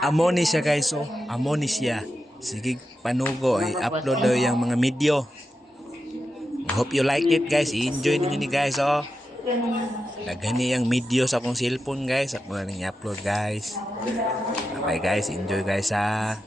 Amo ni siya guys, oh. Amo ni siya. Sige, panugo, i-upload daw yung mga video. Hope you like it guys. I-enjoy ninyo ni guys, oh. Nagani yung video sa akong cellphone guys. Ako na rin i-upload guys. Okay guys, enjoy guys ha.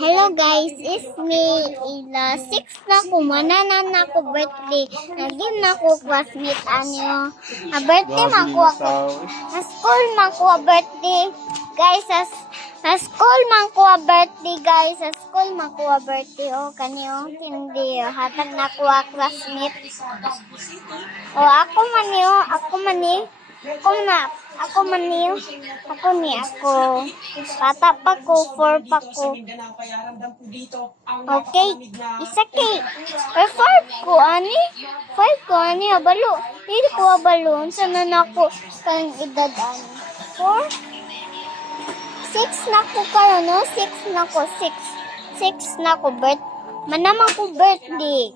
Hello guys, it's me, Ila. 6 na ko, mananan na ko birthday. Naging na ko classmate anyo. Birthday man ko ako. Sa school man ko birthday. Guys, sa school man ko birthday guys. Sa school man ko birthday. Oh, kanyo, hindi. Hatag na ko classmate. Oh, ako man ni. Ako. Bata pa ko, 4 pa ko. Okay, isa kay. 5 ko, ani? 5 ko, ani? Abalo. Hindi ko abalo. Sana na ako kang edad, ani? 4? 6 na ko kayo, no? 6 na ko, 6 na ko, manamang ko birthday.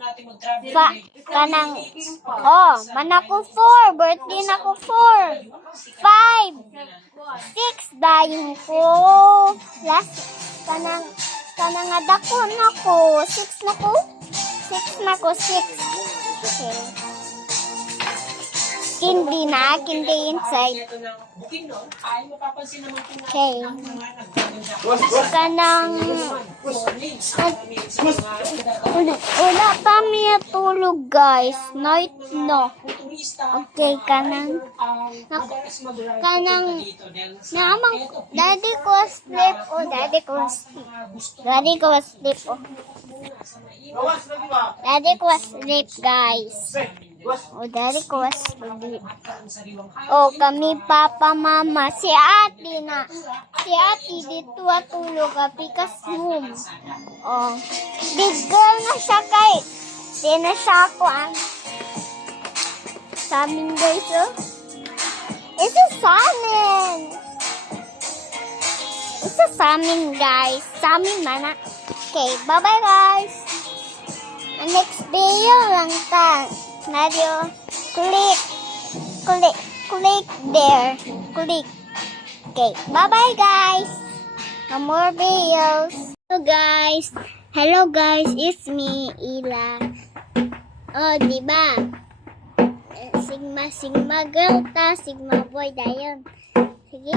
Manako 4. Birthday na ko 4. 5. 6 dayon ko. Last, kanang adako na ko. 6 na ko. 6 na ko, 6. Okay. Kindi inside. Okay. Kanang wala pa miya tulog guys. Night no. Okay, kanang naamang daddy ko sleep. Oh, daddy ko sleep. Daddy ko sleep guys. Oh, daddy ko sleep. Oh, kami papa mama. Si ate dito tulog pikas room. Oh, big girl na siya kay. Di na siya ako sa amin guys, oh. Isa sa amin guys. Sa amin mana. Okay, bye-bye guys. Next video lang ta. Nadio, click there. Click. Okay, bye-bye guys. No more videos. Hello guys, it's me, Ila. Oh, diba? Sigma girl ta, Sigma boy dayon. Sige.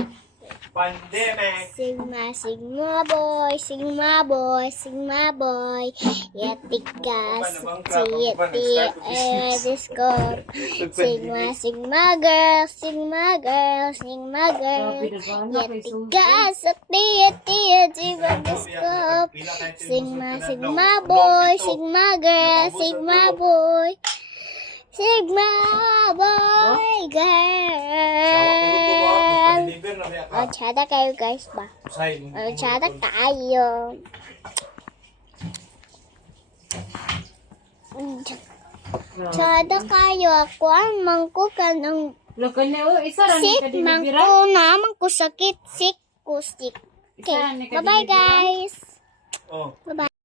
Pandemic. Sigma boy. Yatikas, disco. Sigma girl. Yatikas, jiwa disco. Sigma boy, girl. Oh, tsada kayo guys ba? Oh, tsada kayo. Tsada kayo. Ako ang mangko ka ng sick. Mangko na. Mangko sakit. Sick. Okay. Bye-bye guys. Bye-bye.